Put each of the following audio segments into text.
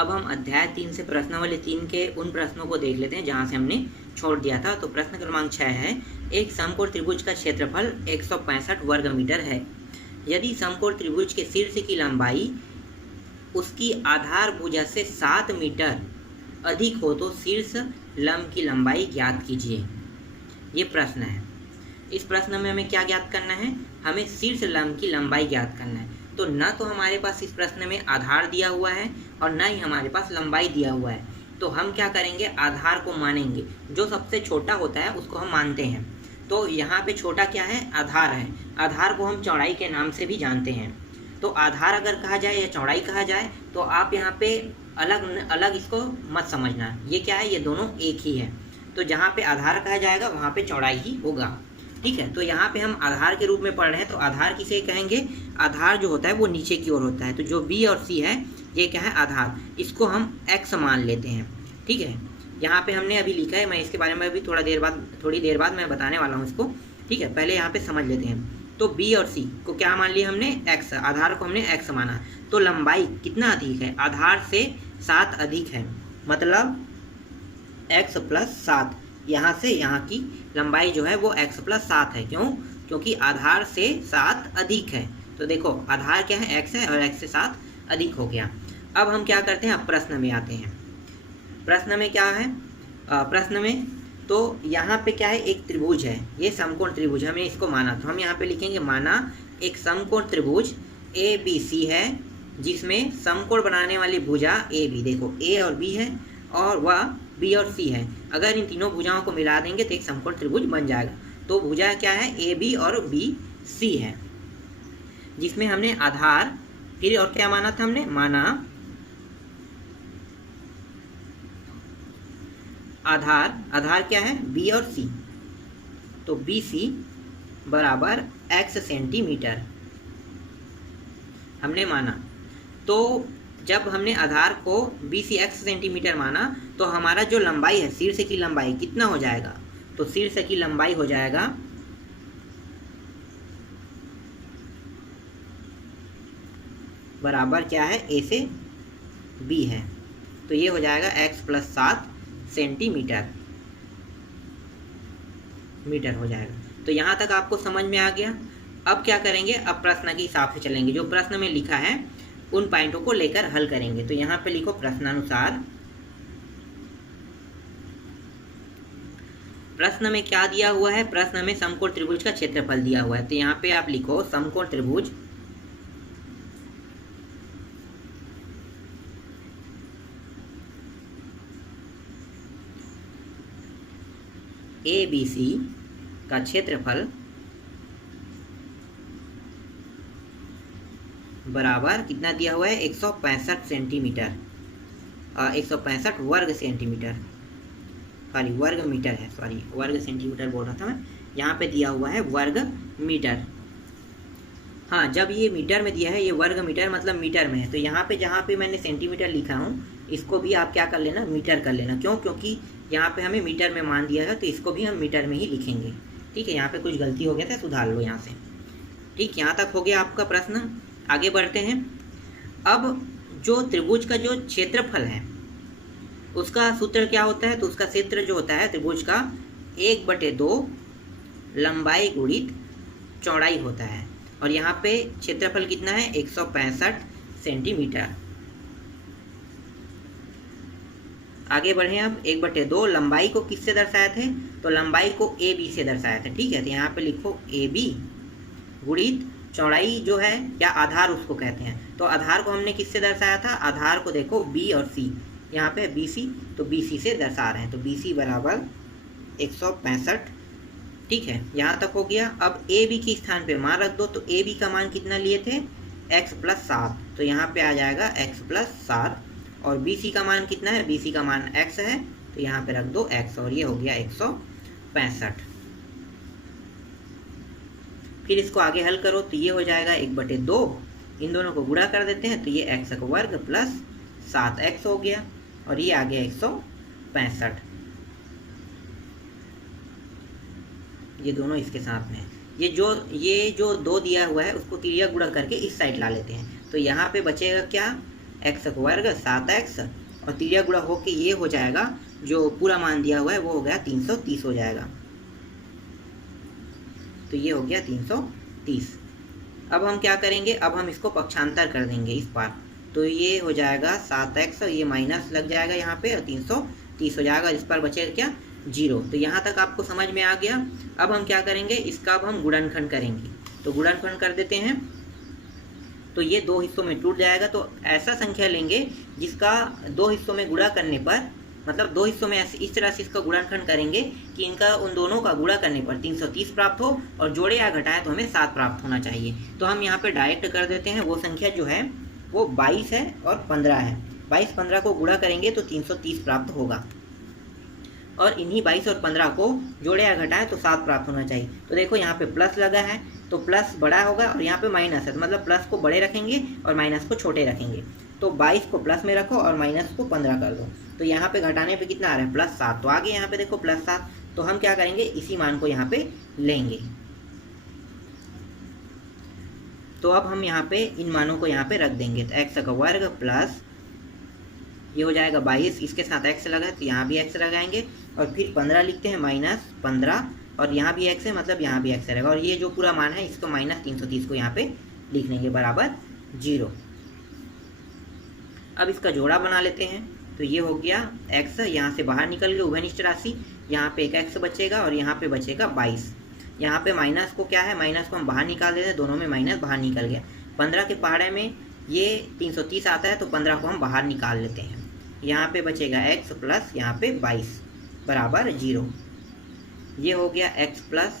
अब हम अध्याय 3 से प्रश्नावली 3 के उन प्रश्नों को देख लेते हैं जहाँ से हमने छोड़ दिया था। तो प्रश्न क्रमांक 6 है, एक समकोण त्रिभुज का क्षेत्रफल 165 वर्ग मीटर है। यदि समकोण त्रिभुज के शीर्ष की लंबाई उसकी आधार भुजा से 7 मीटर अधिक हो तो शीर्ष लंब की लंबाई ज्ञात कीजिए। ये प्रश्न है। इस प्रश्न में हमें क्या ज्ञात करना है? हमें शीर्ष लंब की लंबाई ज्ञात करना है। तो न तो हमारे पास इस प्रश्न में आधार दिया हुआ है और न ही हमारे पास लंबाई दिया हुआ है। तो हम क्या करेंगे? आधार को मानेंगे। जो सबसे छोटा होता है उसको हम मानते हैं। तो यहाँ पे छोटा क्या है? आधार है। आधार को हम चौड़ाई के नाम से भी जानते हैं। तो आधार अगर कहा जाए या चौड़ाई कहा जाए तो आप यहाँ पे अलग अलग इसको मत समझना। ये क्या है? ये दोनों एक ही है। तो जहाँ पे आधार कहा जाएगा वहाँ पे चौड़ाई ही होगा। ठीक है। तो यहाँ पे हम आधार के रूप में पढ़ रहे हैं। तो आधार किसे कहेंगे? आधार जो होता है वो नीचे की ओर होता है। तो जो बी और सी है ये क्या है? आधार। इसको हम एक्स मान लेते हैं। ठीक है। यहाँ पे हमने अभी लिखा है, मैं इसके बारे में अभी थोड़ी देर बाद मैं बताने वाला हूँ इसको। ठीक है। पहले यहाँ पे समझ लेते हैं। तो बी और सी को क्या मान लिया हमने? एक्स। आधार को हमने एक्स माना। तो लंबाई कितना अधिक है? आधार से 7 अधिक है। मतलब x प्लस 7। यहाँ से यहाँ की लंबाई जो है वो x प्लस 7 है। क्यों? क्योंकि आधार से 7 अधिक है। तो देखो आधार क्या है? x है और x से 7 अधिक हो गया। अब हम क्या करते हैं? अब प्रश्न में आते हैं। प्रश्न में क्या है? प्रश्न में तो यहाँ पे क्या है? एक त्रिभुज है, ये समकोण त्रिभुज, हमने इसको माना। तो हम यहाँ पे लिखेंगे माना एक समकोण त्रिभुज ABC है जिसमें समकोण बनाने वाली भुजा AB, देखो A और B है और वह B और C है। अगर इन तीनों भुजाओं को मिला देंगे तो एक समकोण त्रिभुज बन जाएगा। तो भुजा क्या है? AB और BC है जिसमें हमने आधार, फिर और क्या माना था? हमने माना आधार क्या है? B और C। तो BC बराबर x सेंटीमीटर हमने माना। तो जब हमने आधार को BC x सेंटीमीटर माना तो हमारा जो लंबाई है, शीर्ष की लंबाई कितना हो जाएगा? तो शीर्ष की लंबाई हो जाएगा बराबर क्या है? A से B है। तो ये हो जाएगा x प्लस 7 सेंटीमीटर हो जाएगा। तो यहाँ तक आपको समझ में आ गया। अब क्या करेंगे? अब प्रश्न के हिसाब से चलेंगे। जो प्रश्न में लिखा है उन पॉइंटों को लेकर हल करेंगे। तो यहाँ पे लिखो प्रश्नानुसार। प्रश्न में क्या दिया हुआ है? प्रश्न में समकोण त्रिभुज का क्षेत्रफल दिया हुआ है। तो यहाँ पे आप लिखो समकोण त्रिभुज ABC का क्षेत्रफल बराबर कितना दिया हुआ है? 165 सेंटीमीटर, 165 वर्ग सेंटीमीटर, सॉरी वर्ग मीटर है, सॉरी वर्ग सेंटीमीटर बोल रहा था मैं। यहाँ पे दिया हुआ है वर्ग मीटर। हाँ, जब ये मीटर में दिया है, ये वर्ग मीटर मतलब मीटर में है। तो यहाँ पे जहाँ पे मैंने सेंटीमीटर लिखा हूँ इसको भी आप क्या कर लेना? मीटर कर लेना। क्यों? क्योंकि यहाँ पे हमें मीटर में मान दिया है तो इसको भी हम मीटर में ही लिखेंगे। ठीक है। यहाँ पे कुछ गलती हो गया था, सुधार लो यहाँ से। ठीक, यहाँ तक हो गया आपका प्रश्न। आगे बढ़ते हैं। अब जो त्रिभुज का जो क्षेत्रफल है उसका सूत्र क्या होता है? तो उसका क्षेत्र जो होता है त्रिभुज का 1/2 लंबाई गुणित चौड़ाई होता है। और यहाँ पे क्षेत्रफल कितना है? 165 सेंटीमीटर। आगे बढ़े। अब 1/2 लंबाई को किससे दर्शाए थे? तो लंबाई को AB से दर्शाया था। ठीक है। तो यहाँ पे लिखो AB गुणित चौड़ाई जो है या आधार उसको कहते हैं। तो आधार को हमने किससे दर्शाया था? आधार को देखो B और C, यहाँ पे BC, तो BC से दर्शा रहे हैं। तो BC बराबर 165। ठीक है। यहाँ तक हो गया। अब AB के स्थान पे मान रख दो। तो AB का मान कितना लिए थे? x plus 7। तो यहाँ पे आ जाएगा x प्लस 7। और BC का मान कितना है? BC का मान x है, तो यहाँ पे रख दो x और ये हो गया 165। फिर इसको आगे हल करो तो ये हो जाएगा 1/2, इन दोनों को गुणा कर देते हैं तो ये x का वर्ग प्लस 7x हो गया और ये आ गया 165। ये दोनों इसके साथ में। ये जो 2 दिया हुआ है उसको तिर्यक गुणा करके इस साइड ला लेते हैं। तो यहाँ पे बचेगा क्या? एक्स वर्ग 7x और त्रिज्या गुणा होके ये हो जाएगा, जो पूरा मान दिया हुआ है वो हो गया 330 हो जाएगा। तो ये हो गया 330। अब हम क्या करेंगे, अब हम इसको पक्षांतर कर देंगे इस पार, तो ये हो जाएगा 7x और ये माइनस लग जाएगा यहाँ पे और 330 हो जाएगा। इस पर बचेगा क्या, 0। तो यहाँ तक आपको समझ में आ गया। अब हम क्या करेंगे, इसका अब हम गुणनखंड करेंगे, तो गुणनखंड कर देते हैं। तो ये 2 हिस्सों में टूट जाएगा। तो ऐसा संख्या लेंगे जिसका 2 हिस्सों में गुणा करने पर, मतलब 2 हिस्सों में ऐसे इस तरह से इसका गुणनखंड करेंगे कि इनका उन दोनों का गुणा करने पर 330 प्राप्त हो और जोड़े या घटाए तो हमें 7 प्राप्त होना चाहिए। तो हम यहाँ पे डायरेक्ट कर देते हैं। वो संख्या जो है वो 22 है और 15 है। 22-15 को गुणा करेंगे तो 330 प्राप्त होगा और इन्हीं 22 और 15 को जोड़े या घटाए तो 7 प्राप्त होना चाहिए। तो देखो यहाँ पे प्लस लगा है तो प्लस बड़ा होगा और यहाँ पे माइनस है, तो मतलब प्लस को बड़े रखेंगे और माइनस को छोटे रखेंगे। तो 22 को प्लस में रखो और माइनस को 15 कर दो। तो यहाँ पे घटाने पे कितना आ रहा है, +7। तो आगे यहाँ पे देखो +7। तो हम क्या करेंगे, इसी मान को यहाँ पे लेंगे। तो अब हम यहाँ पे इन मानों को यहाँ पे रख देंगे। तो x का वर्ग प्लस ये हो जाएगा 22, इसके साथ x लगा है तो यहाँ भी x लगाएंगे और फिर 15 लिखते हैं, -15 और यहाँ भी x है, मतलब यहाँ भी x रहेगा और ये जो पूरा मान है इसको -330 को यहाँ पे लिख लेंगे बराबर 0। अब इसका जोड़ा बना लेते हैं। तो ये हो गया x, यहाँ से बाहर निकल गया उभयनिष्ठ राशि, यहाँ पे एक x बचेगा और यहाँ पे बचेगा 22। यहाँ पे माइनस को क्या है, माइनस को हम बाहर निकाल देते हैं, दोनों में माइनस बाहर निकल गया। 15 के पहाड़े में ये 330 आता है तो 15 को हम बाहर निकाल लेते हैं। यहाँ पे बचेगा x प्लस यहाँ पे 22 बराबर 0। ये हो गया x प्लस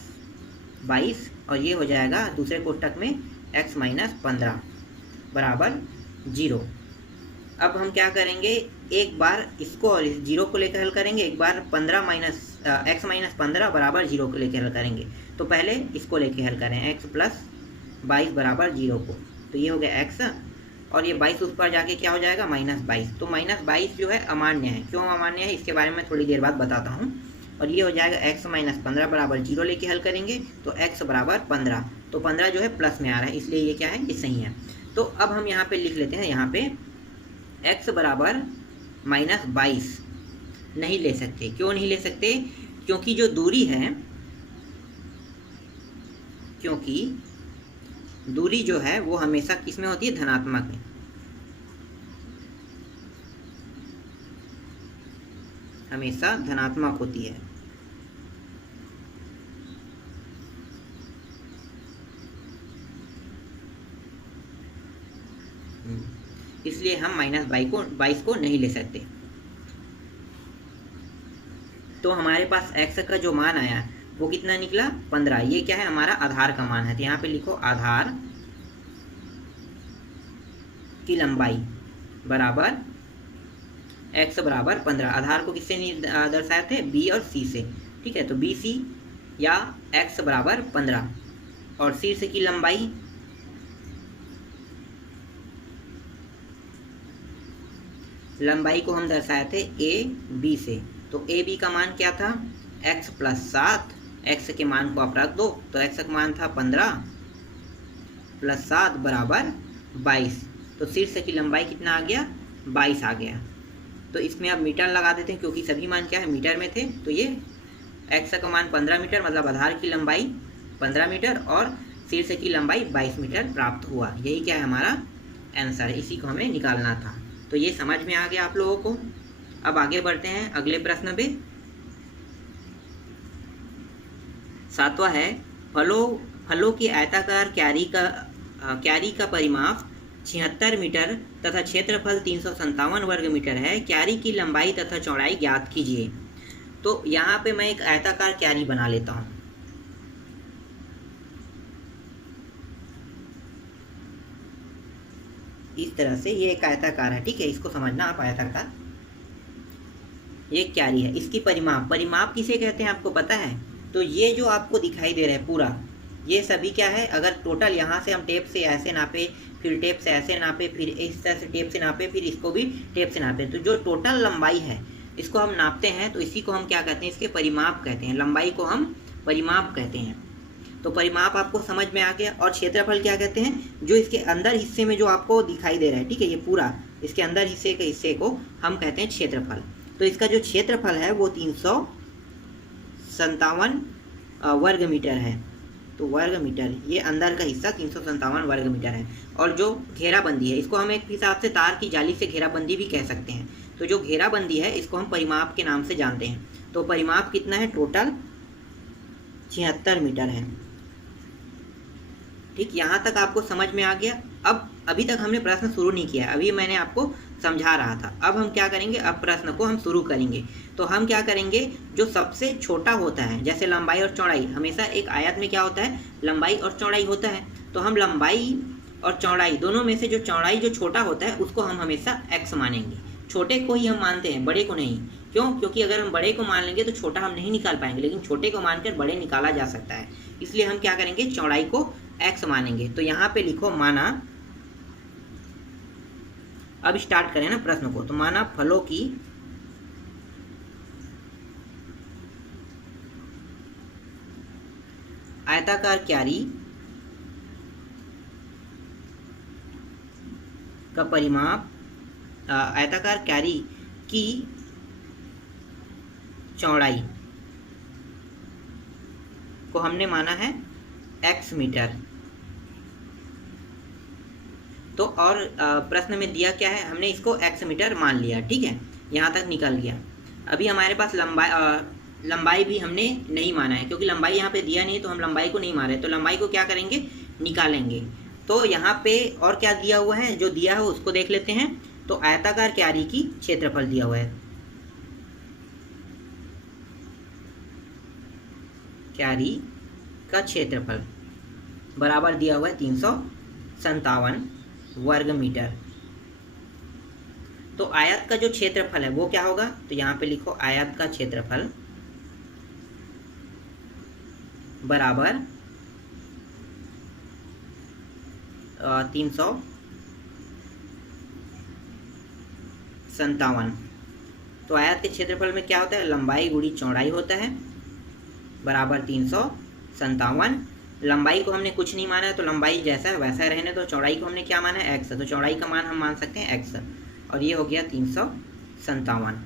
22 और ये हो जाएगा दूसरे कोष्ठक में x माइनस 15 बराबर 0। अब हम क्या करेंगे, एक बार इसको और इस 0 को लेकर हल करेंगे, एक बार x माइनस 15 बराबर 0 को लेकर हल करेंगे। तो पहले इसको लेके हल करें, x प्लस 22 बराबर 0 को। तो ये हो गया x और ये 22 उस पर जाके क्या हो जाएगा, -22। तो -22 जो है अमान्य है। क्यों अमान्य है इसके बारे में थोड़ी देर बाद बताता हूँ। और ये हो जाएगा x माइनस 15 बराबर 0 लेके हल करेंगे तो x बराबर 15। तो 15 जो है प्लस में आ रहा है इसलिए ये क्या है, ये सही है। तो अब हम यहाँ पे लिख लेते हैं, यहाँ पे x बराबर -22 नहीं ले सकते। क्यों नहीं ले सकते, क्योंकि जो दूरी है, क्योंकि दूरी जो है वो हमेशा किस में होती है, धनात्मक में। हमेशा धनात्मक होती है। इसलिए हम -22 को नहीं ले सकते। तो हमारे पास x का जो मान आया वो कितना निकला, 15। ये क्या है, हमारा आधार का मान है। तो यहाँ पे लिखो आधार की लंबाई बराबर x बराबर 15। आधार को किससे दर्शाए थे, b और c से, ठीक है। तो BC या x बराबर 15 और शीर्ष की लंबाई को हम दर्शाए थे AB से। तो AB का मान क्या था, x प्लस 7। x के मान को आप रख दो, तो x का मान था 15 प्लस 7 बराबर 22। तो शीर्ष की लंबाई कितना आ गया, 22 आ गया। तो इसमें अब मीटर लगा देते हैं क्योंकि सभी मान क्या है, मीटर में थे। तो ये x का मान 15 मीटर, मतलब आधार की लंबाई 15 मीटर और शीर्ष की लंबाई 22 मीटर प्राप्त हुआ। यही क्या है, हमारा आंसर है। इसी को हमें निकालना था। तो ये समझ में आ गया आप लोगों को। अब आगे बढ़ते हैं अगले प्रश्न पे। 7वां है, फलों की आयताकार क्यारी का परिमाप 76 मीटर तथा क्षेत्रफल 357 वर्ग मीटर है। क्यारी की लंबाई तथा चौड़ाई ज्ञात कीजिए। तो यहाँ पे मैं एक आयताकार क्यारी बना लेता हूँ। इस तरह से ये एक आयताकार है, ठीक है। इसको समझना आप, आयताकार ये क्यारी है। इसकी परिमाप किसे कहते हैं आपको पता है। तो ये जो आपको दिखाई दे रहा है पूरा, ये सभी क्या है, अगर टोटल यहाँ से हम टेप से ऐसे नापे, फिर टेप से ऐसे नापे, फिर इस तरह से टेप से नापे, फिर इसको भी टेप से नापे, तो जो टोटल लंबाई है इसको हम नापते हैं। तो इसी को हम क्या कहते हैं, इसके परिमाप कहते हैं। लंबाई को हम परिमाप कहते हैं। तो परिमाप आपको समझ में आ गया। और क्षेत्रफल क्या कहते हैं, जो इसके अंदर हिस्से में जो आपको दिखाई दे रहा है, ठीक है, ये पूरा इसके अंदर हिस्से के हिस्से को हम कहते हैं क्षेत्रफल। तो इसका जो क्षेत्रफल है वो 357 वर्ग मीटर है। तो वर्ग मीटर, ये अंदर का हिस्सा 357 वर्ग मीटर है। और जो घेराबंदी है, इसको हम एक हिसाब से तार की जाली से घेराबंदी भी कह सकते हैं। तो जो घेराबंदी है इसको हम परिमाप के नाम से जानते हैं। तो परिमाप कितना है? टोटल 76 मीटर है। ठीक, यहाँ तक आपको समझ में आ गया। अब अभी तक हमने प्रश्न शुरू नहीं किया, अभी मैंने आपको समझा रहा था। अब हम क्या करेंगे, अब प्रश्न को हम शुरू करेंगे। तो हम क्या करेंगे, जो सबसे छोटा होता है, जैसे लंबाई और चौड़ाई, हमेशा एक आयत में क्या होता है, लंबाई और चौड़ाई होता है। तो हम लंबाई और चौड़ाई दोनों में से जो चौड़ाई जो छोटा होता है उसको हम हमेशा x मानेंगे। छोटे को ही हम मानते हैं, बड़े को नहीं। क्यों? क्योंकि अगर हम बड़े को मान लेंगे तो छोटा हम नहीं निकाल पाएंगे, लेकिन छोटे को मानकर बड़े निकाला जा सकता है। इसलिए हम क्या करेंगे, चौड़ाई को x मानेंगे। तो यहाँ पे लिखो माना, अब स्टार्ट करें ना प्रश्न को। तो माना फलों की आयताकार क्यारी का परिमाप, आयताकार क्यारी की चौड़ाई को हमने माना है x मीटर। तो और प्रश्न में दिया क्या है, हमने इसको x मीटर मान लिया। ठीक है, यहाँ तक निकल गया। अभी हमारे पास लंबाई भी हमने नहीं माना है, क्योंकि लंबाई यहाँ पे दिया नहीं, तो हम लंबाई को नहीं मान रहे। तो लंबाई को क्या करेंगे, निकालेंगे। तो यहाँ पे और क्या दिया हुआ है, जो दिया है उसको देख लेते हैं। तो आयताकार क्यारी की क्षेत्रफल दिया हुआ है, क्यारी का क्षेत्रफल बराबर दिया हुआ है 357 वर्ग मीटर। तो आयत का जो क्षेत्रफल है वो क्या होगा, तो यहाँ पे लिखो आयत का क्षेत्रफल बराबर 357। तो आयत के क्षेत्रफल में क्या होता है, लंबाई गुणी चौड़ाई होता है, बराबर 357। लंबाई को हमने कुछ नहीं माना है, तो लंबाई जैसा है वैसा रहने दो। चौड़ाई को हमने क्या माना है, x। तो चौड़ाई का मान हम मान सकते हैं x, और ये हो गया 357।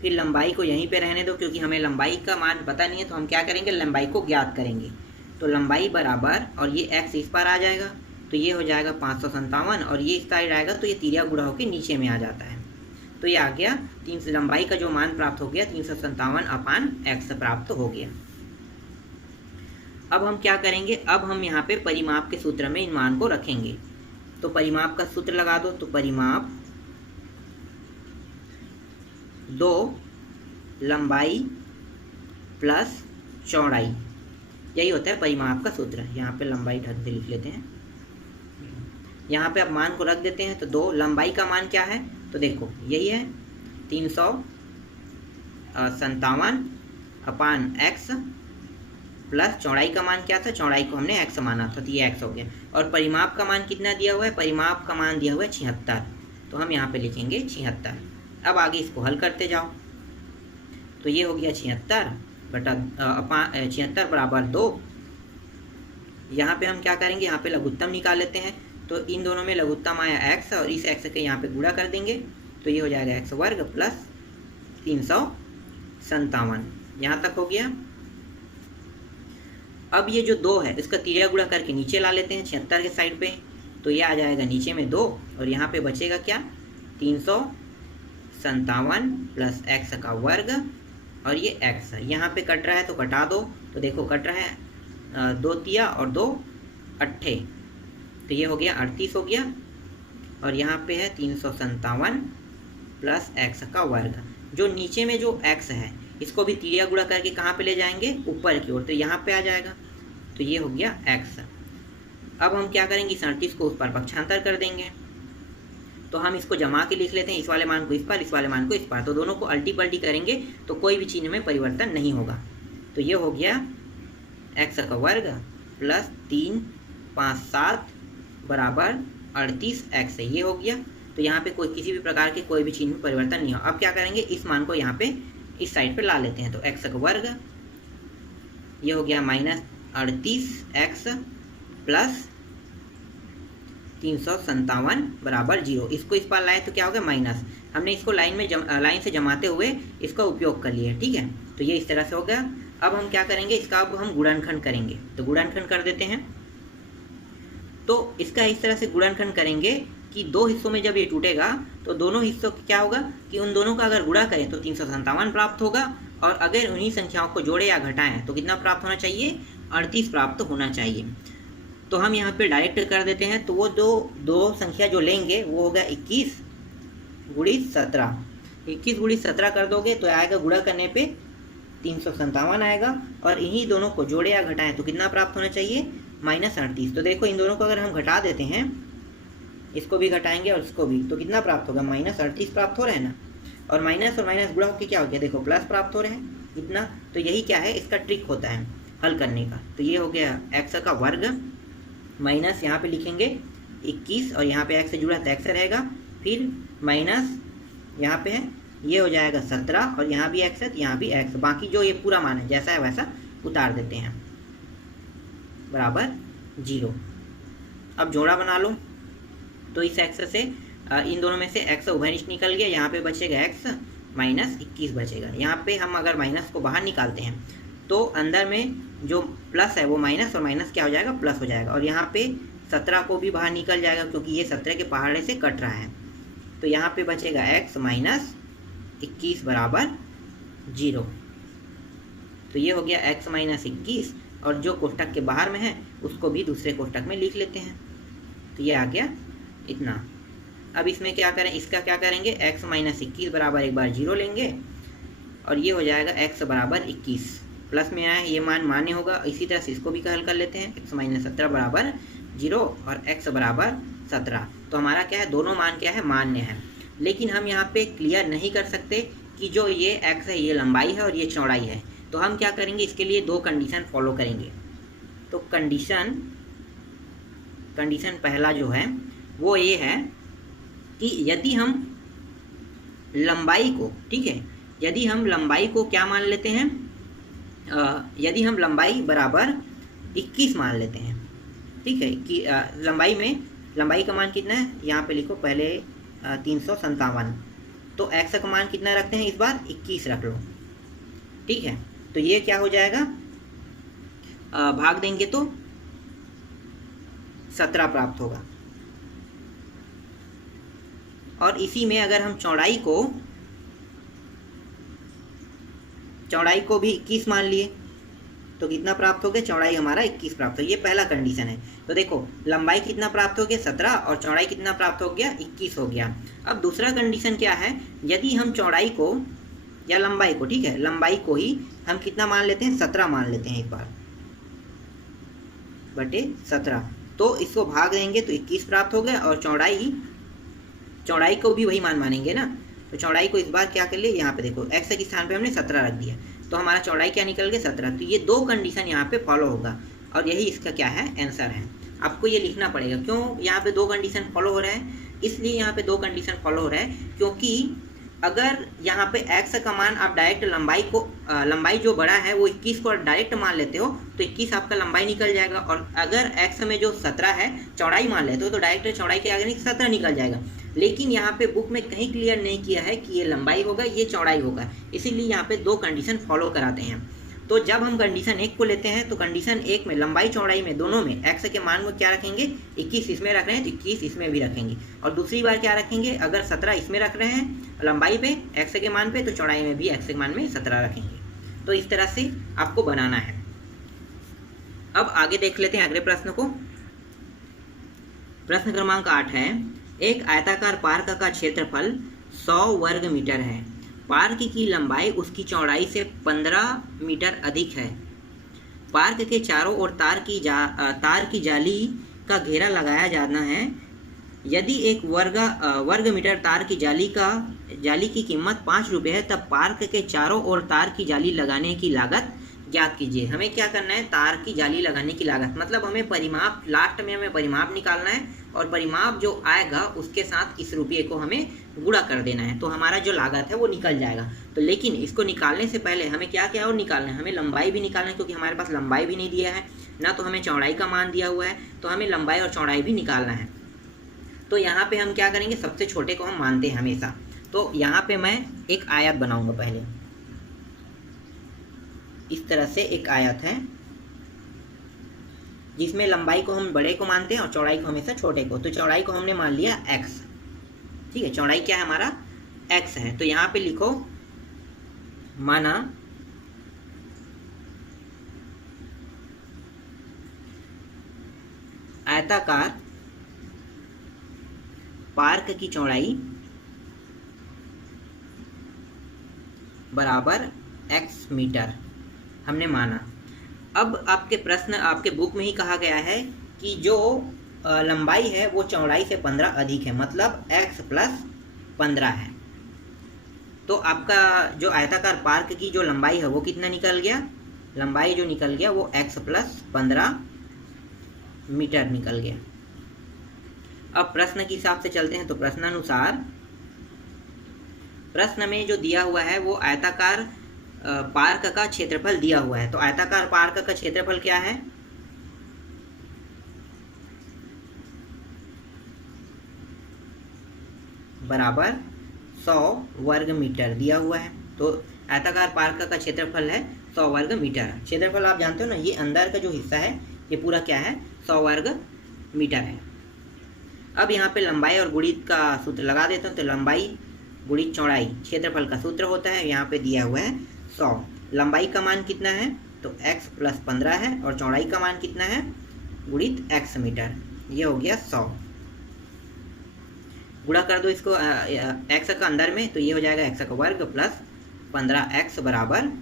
फिर लंबाई को यहीं पे रहने दो, क्योंकि हमें लंबाई का मान पता नहीं है। तो हम क्या करेंगे, लंबाई को ज्ञात करेंगे। तो लंबाई बराबर, और ये x इस पर आ जाएगा, तो ये हो जाएगा 557, और ये इस साइड आएगा, तो ये तिरिया गुणा होकर नीचे में आ जाता है। तो ये आ गया लंबाई का जो मान प्राप्त हो गया 357/x प्राप्त हो गया। अब हम क्या करेंगे, अब हम यहाँ पे परिमाप के सूत्र में इन मान को रखेंगे। तो परिमाप का सूत्र लगा दो। तो परिमाप 2 लंबाई प्लस चौड़ाई, यही होता है परिमाप का सूत्र। यहाँ पे लंबाई ढक के लिख लेते हैं, यहाँ पे अब मान को रख देते हैं। तो 2 लंबाई का मान क्या है, तो देखो यही है 357/x, प्लस चौड़ाई का मान क्या था, चौड़ाई को हमने x माना था, तो ये x हो गया। और परिमाप का मान कितना दिया हुआ है, परिमाप का मान दिया हुआ है 76। तो हम यहाँ पे लिखेंगे 76। अब आगे इसको हल करते जाओ। तो ये हो गया 76 बराबर 2। यहाँ पे हम क्या करेंगे, यहाँ पे लघुत्तम निकाल लेते हैं। तो इन दोनों में लघुत्तम आया x, और इस x के यहाँ पे गुणा कर देंगे। तो ये हो जाएगा x वर्ग प्लस 357। यहाँ तक हो गया। अब ये जो 2 है इसका तिरिया गुणा करके नीचे ला लेते हैं 76 के साइड पे। तो ये आ जाएगा नीचे में 2, और यहाँ पे बचेगा क्या, 357 प्लस x का वर्ग, और ये x है। यहाँ पे कट रहा है तो कटा दो। तो देखो कट रहा है, 2 तिया और 2 अट्ठे, तो ये हो गया 38 हो गया। और यहाँ पे है 357 प्लस x का वर्ग। जो नीचे में जो x है इसको भी तिरिया गुणा करके कहाँ पे ले जाएंगे, ऊपर की ओर। तो यहाँ पे आ जाएगा, तो ये हो गया x। अब हम क्या करेंगे, इस 38 को उस पर पक्षांतर कर देंगे। तो हम इसको जमा के लिख लेते हैं, इस वाले मान को इस पर, इस वाले मान को इस पर। तो दोनों को अल्टी पल्टी करेंगे तो कोई भी चिन्ह में परिवर्तन नहीं होगा। तो ये हो गया x का वर्ग प्लस 3 5 7 बराबर 38x, ये हो गया। तो यहाँ पे कोई किसी भी प्रकार के कोई भी चिन्ह में परिवर्तन नहीं हो। अब क्या करेंगे, इस मान को यहाँ पे इस साइड पे ला लेते हैं। तो x का वर्ग, ये हो गया -38x प्लस 357 बराबर 0। इसको इस पार लाए तो क्या हो गया माइनस। हमने इसको लाइन से जमाते हुए इसका उपयोग कर लिया, ठीक है। तो ये इस तरह से हो गया। अब हम क्या करेंगे, इसका अब हम गुणनखंड करेंगे, तो गुणनखंड कर देते हैं। तो इसका इस तरह से गुणनखंड करेंगे कि दो हिस्सों में जब ये टूटेगा तो दोनों हिस्सों क्या होगा कि उन दोनों का अगर गुणा करें तो 357 प्राप्त होगा, और अगर उन्हीं संख्याओं को जोड़े या घटाएं तो कितना प्राप्त होना चाहिए, 38 प्राप्त होना चाहिए। तो हम यहाँ पे डायरेक्ट कर देते हैं। तो वो दो संख्या जो लेंगे वो होगा 21 गुणित 17। 21 गुणित 17 कर दोगे तो आएगा, गुणा करने पे 357 आएगा, और इन्हीं दोनों को जोड़े या घटाएं तो कितना प्राप्त होना चाहिए, -38। तो देखो इन दोनों को अगर हम घटा देते हैं, इसको भी घटाएंगे और इसको भी, तो कितना प्राप्त होगा, -38 प्राप्त हो रहा है ना। और माइनस गुणा होकर क्या हो गया, देखो प्लस प्राप्त हो रहे हैं इतना। तो यही क्या है, इसका ट्रिक होता है हल करने का। तो ये हो गया x का वर्ग माइनस यहाँ पे लिखेंगे 21, और यहाँ पे x से जुड़ा तो x रहेगा, फिर माइनस यहाँ पे है, ये हो जाएगा 17, और यहाँ भी x है तो यहाँ भी x, बाकी जो ये पूरा मान है जैसा है वैसा उतार देते हैं, बराबर 0। अब जोड़ा बना लो। तो इस x से इन दोनों में से x उभयनिष्ठ निकल गया, यहाँ पे बचेगा x -21 बचेगा। यहाँ पे हम अगर माइनस को बाहर निकालते हैं तो अंदर में जो प्लस है वो माइनस, और माइनस क्या हो जाएगा, प्लस हो जाएगा। और यहाँ पे 17 को भी बाहर निकल जाएगा क्योंकि ये 17 के पहाड़े से कट रहा है। तो यहाँ पे बचेगा x -21 बराबर 0। तो ये हो गया x -21, और जो कोष्टक के बाहर में है उसको भी दूसरे कोष्टक में लिख लेते हैं। तो ये आ गया इतना। अब इसमें क्या करें, इसका क्या करेंगे, x -21 बराबर एक बार 0 लेंगे, और ये हो जाएगा x बराबर 21, प्लस में आया ये मान मान्य होगा। इसी तरह से इसको भी हल कर लेते हैं, x -17 बराबर 0 और x बराबर 17। तो हमारा क्या है, दोनों मान क्या है, मान्य है। लेकिन हम यहाँ पे क्लियर नहीं कर सकते कि जो ये x है ये लंबाई है और ये चौड़ाई है। तो हम क्या करेंगे, इसके लिए दो कंडीशन फॉलो करेंगे। तो कंडीशन पहला जो है वो ये है कि यदि हम लंबाई को, ठीक है, यदि हम लंबाई को क्या मान लेते हैं, यदि हम लंबाई बराबर 21 मान लेते हैं, ठीक है, कि लंबाई का मान कितना है, यहाँ पे लिखो पहले 357। तो x का मान कितना रखते हैं, इस बार 21 रख लो, ठीक है। तो ये क्या हो जाएगा, भाग देंगे तो 17 प्राप्त होगा। और इसी में अगर हम चौड़ाई को भी 21 मान लिए तो कितना प्राप्त हो गया, चौड़ाई हमारा 21 प्राप्त हो। ये पहला कंडीशन है। तो देखो लंबाई कितना प्राप्त हो गया, 17, और चौड़ाई कितना प्राप्त हो गया, 21 हो गया। अब दूसरा कंडीशन क्या है, यदि हम चौड़ाई को या लंबाई को, ठीक है, लंबाई को ही हम कितना मान लेते हैं, 17 मान लेते हैं एक बार, बटे 17। तो इसको भाग देंगे तो 21 प्राप्त हो गया, और चौड़ाई को भी वही मान मानेंगे ना। तो चौड़ाई को इस बार क्या कर लिए, यहाँ पे देखो x के स्थान पे हमने 17 रख दिया, तो हमारा चौड़ाई क्या निकल गया, 17। तो ये दो कंडीशन यहाँ पे फॉलो होगा, और यही इसका क्या है, आंसर है। आपको ये लिखना पड़ेगा। क्यों यहाँ पे दो कंडीशन फॉलो हो रहा है, इसलिए यहाँ पे दो कंडीशन फॉलो हो रहा है क्योंकि अगर यहाँ पे x का मान आप डायरेक्ट लंबाई जो बड़ा है वो 21 को डायरेक्ट मान लेते हो तो 21 आपका लंबाई निकल जाएगा, और अगर x में जो 17 है चौड़ाई मान लेते हो तो डायरेक्ट चौड़ाई के आगे 17 निकल जाएगा। लेकिन यहाँ पे बुक में कहीं क्लियर नहीं किया है कि ये लंबाई होगा ये चौड़ाई होगा, इसीलिए यहाँ पे दो कंडीशन फॉलो कराते हैं। तो जब हम कंडीशन 1 को लेते हैं तो कंडीशन 1 में लंबाई चौड़ाई में दोनों में x के मान को क्या रखेंगे, 21 इसमें रख रहे हैं तो 21 इसमें भी रखेंगे, और दूसरी बार क्या रखेंगे, अगर 17 इसमें रख रहे हैं लंबाई पे x के मान पे तो चौड़ाई में भी x के मान में 17 रखेंगे। तो इस तरह से आपको बनाना है। अब आगे देख लेते हैं अगले प्रश्न को। प्रश्न क्रमांक 8 है, एक आयताकार पार्क का क्षेत्रफल 100 वर्ग मीटर है। पार्क की लंबाई उसकी चौड़ाई से 15 मीटर अधिक है। पार्क के चारों ओर तार की जाली का घेरा लगाया जाना है। यदि एक वर्ग मीटर तार की जाली की कीमत 5 रुपये है, तब पार्क के चारों ओर तार की जाली लगाने की लागत ज्ञात कीजिए। हमें क्या करना है, तार की जाली लगाने की लागत, मतलब हमें परिमाप, लास्ट में हमें परिमाप निकालना है, और परिमाप जो आएगा उसके साथ इस रुपये को हमें गुणा कर देना है, तो हमारा जो लागत है वो निकल जाएगा। तो लेकिन इसको निकालने से पहले हमें क्या क्या और निकालना है, हमें लंबाई भी निकालना है, क्योंकि हमारे पास लंबाई भी नहीं दिया है ना, तो हमें चौड़ाई का मान दिया हुआ है, तो हमें लंबाई और चौड़ाई भी निकालना है। तो यहाँ पे हम क्या करेंगे, सबसे छोटे को हम मानते हैं हमेशा। तो यहाँ पे मैं एक आयत बनाऊंगा पहले, इस तरह से एक आयत है जिसमें लंबाई को हम बड़े को मानते हैं और चौड़ाई को हमेशा छोटे को। तो चौड़ाई को हमने मान लिया x, ठीक है, चौड़ाई क्या है हमारा x है। तो यहाँ पे लिखो माना आयताकार पार्क की चौड़ाई बराबर x मीटर, हमने माना। अब आपके प्रश्न, आपके बुक में ही कहा गया है कि जो लंबाई है वो चौड़ाई से 15 अधिक है, मतलब x प्लस 15 है। तो आपका जो आयताकार पार्क की जो लंबाई है वो कितना निकल गया, लंबाई जो निकल गया वो x प्लस 15 मीटर निकल गया। अब प्रश्न के हिसाब से चलते हैं। तो प्रश्नानुसार, प्रश्न में जो दिया हुआ है वो आयताकार पार्क का क्षेत्रफल दिया हुआ है। तो आयताकार पार्क का क्षेत्रफल क्या है, बराबर 100 वर्ग मीटर दिया हुआ है। तो आयताकार पार्क का क्षेत्रफल है 100 वर्ग मीटर। क्षेत्रफल आप जानते हो ना, ये अंदर का जो हिस्सा है ये पूरा क्या है, 100 वर्ग मीटर है। अब यहाँ पे लंबाई और गुणित का सूत्र लगा देता हूँ। तो लंबाई गुणित चौड़ाई क्षेत्रफल का सूत्र होता है, यहाँ पे दिया हुआ है 100। लंबाई का मान कितना है, तो x प्लस 15 है, और चौड़ाई का मान कितना है, गुणित x मीटर, ये हो गया 100। गुणा कर दो इसको x का अंदर में, तो ये हो जाएगा x का वर्ग प्लस 15x बराबर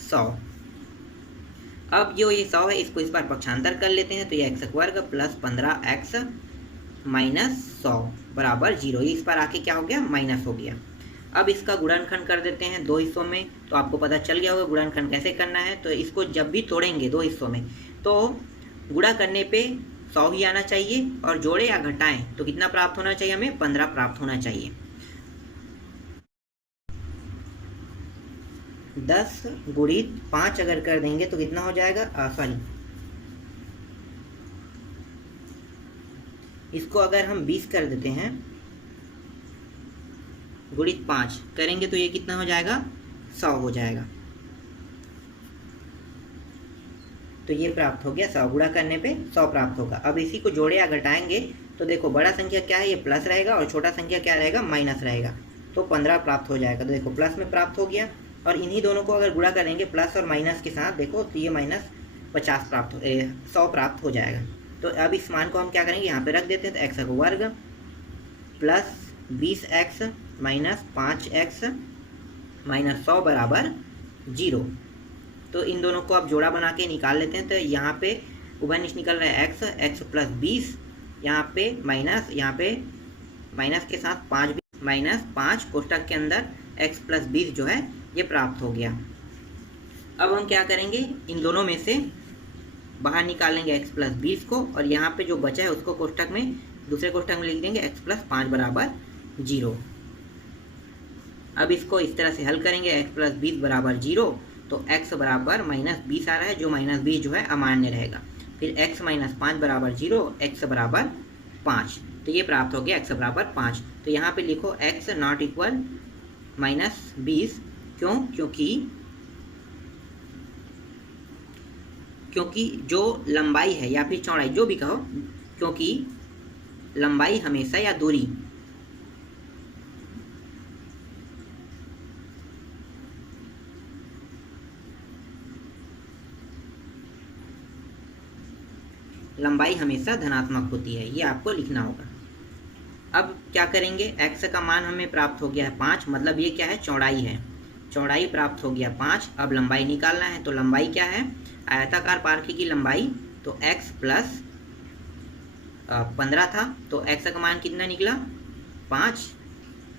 100। अब जो ये 100 है इसको इस बार पक्षांतर कर लेते हैं। तो ये x वर्ग प्लस 15x माइनस 100 बराबर 0। ये इस पर आके क्या हो गया, माइनस हो गया। अब इसका गुणनखंड कर देते हैं दो हिस्सों में। तो आपको पता चल गया होगा गुणनखंड कैसे करना है। तो इसको जब भी तोड़ेंगे दो हिस्सों में, तो गुणा करने पे 100 ही आना चाहिए, और जोड़े या घटाएं तो कितना प्राप्त होना चाहिए, हमें 15 प्राप्त होना चाहिए। 10 गुणित 5 अगर कर देंगे तो कितना हो जाएगा, सॉरी, इसको अगर हम 20 कर देते हैं, गुणित 5 करेंगे तो ये कितना हो जाएगा, 100 हो जाएगा। तो ये प्राप्त हो गया 100, गुणा करने पे 100 प्राप्त होगा। अब इसी को जोड़े या घटाएंगे तो देखो बड़ा संख्या क्या है, ये प्लस रहेगा, और छोटा संख्या क्या रहेगा, माइनस रहेगा। तो 15 प्राप्त हो जाएगा। तो देखो प्लस में प्राप्त हो गया, और इन्हीं दोनों को अगर गुणा करेंगे प्लस और माइनस के साथ, देखो तो ये माइनस 50 प्राप्त 100 प्राप्त हो जाएगा। तो अब इस मान को हम क्या करेंगे, यहाँ पे रख देते हैं। तो x का वर्ग plus 20x minus 5x minus 100 बराबर 0। तो इन दोनों को आप जोड़ा बना के निकाल लेते हैं। तो यहाँ पे उभयनिष्ठ निकल रहा है x प्लस 20, यहाँ पे माइनस के साथ 5 माइनस 5 कोष्टक के अंदर x प्लस 20 जो है ये प्राप्त हो गया। अब हम क्या करेंगे, इन दोनों में से बाहर निकालेंगे x प्लस 20 को, और यहाँ पे जो बचा है उसको कोष्टक में, दूसरे कोष्टक में लिख देंगे x प्लस 5 बराबर 0। अब इसको इस तरह से हल करेंगे, x प्लस 20 बराबर 0, तो x बराबर माइनस 20 आ रहा है, जो माइनस 20 जो है अमान्य रहेगा। फिर x माइनस 5 बराबर 0, x बराबर 5, तो ये प्राप्त हो गया x बराबर 5। तो यहाँ पे लिखो x नॉट इक्वल माइनस 20, क्यों, क्योंकि जो लंबाई है या फिर चौड़ाई जो भी कहो, क्योंकि लंबाई हमेशा या दूरी लंबाई हमेशा धनात्मक होती है, ये आपको लिखना होगा। अब क्या करेंगे, x का मान हमें प्राप्त हो गया है 5, मतलब ये क्या है, चौड़ाई है, चौड़ाई प्राप्त हो गया 5। अब लंबाई निकालना है। तो लंबाई क्या है, आयताकार पार्क की लंबाई, तो x प्लस 15 था, तो x का मान कितना निकला, 5,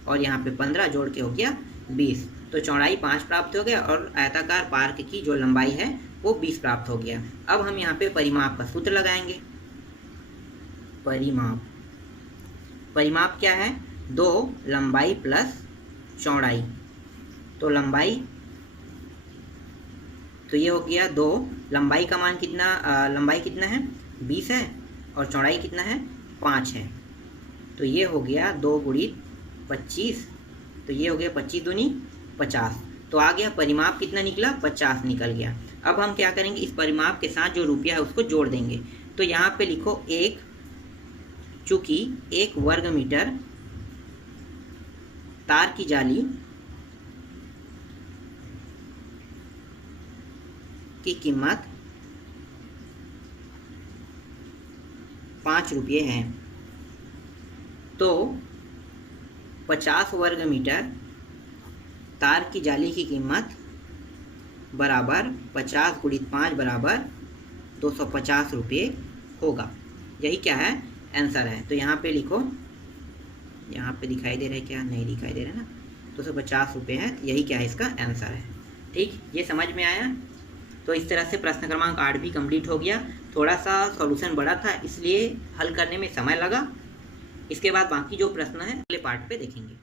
और यहाँ पे 15 जोड़ के हो गया 20। तो चौड़ाई 5 प्राप्त हो गया, और आयताकार पार्क की जो लंबाई है वो 20 प्राप्त हो गया। अब हम यहाँ पे परिमाप का सूत्र लगाएंगे। परिमाप क्या है, 2 लंबाई प्लस चौड़ाई। तो लंबाई, तो ये हो गया 2, लंबाई का मान कितना, लंबाई कितना है 20 है, और चौड़ाई कितना है 5 है। तो ये हो गया 2 गुणित 25, तो ये हो गया 25 दूनी 50। तो आ गया परिमाप कितना निकला, 50 निकल गया। अब हम क्या करेंगे, इस परिमाप के साथ जो रुपया है उसको जोड़ देंगे। तो यहाँ पे लिखो एक, चूंकि 1 वर्ग मीटर तार की जाली की कीमत 5 रुपये है, तो 50 वर्ग मीटर तार की जाली की कीमत बराबर 50 गुणित 5 बराबर 250 रुपये होगा। यही क्या है, आंसर है। तो यहाँ पे लिखो, यहाँ पे दिखाई दे रहा है क्या, नहीं दिखाई दे रहा है ना, 250 रुपये है, यही क्या है, इसका आंसर है। ठीक, ये समझ में आया। तो इस तरह से प्रश्न क्रमांक 8 भी कंप्लीट हो गया। थोड़ा सा सॉल्यूशन बड़ा था इसलिए हल करने में समय लगा। इसके बाद बाकी जो प्रश्न है अगले पार्ट पे देखेंगे।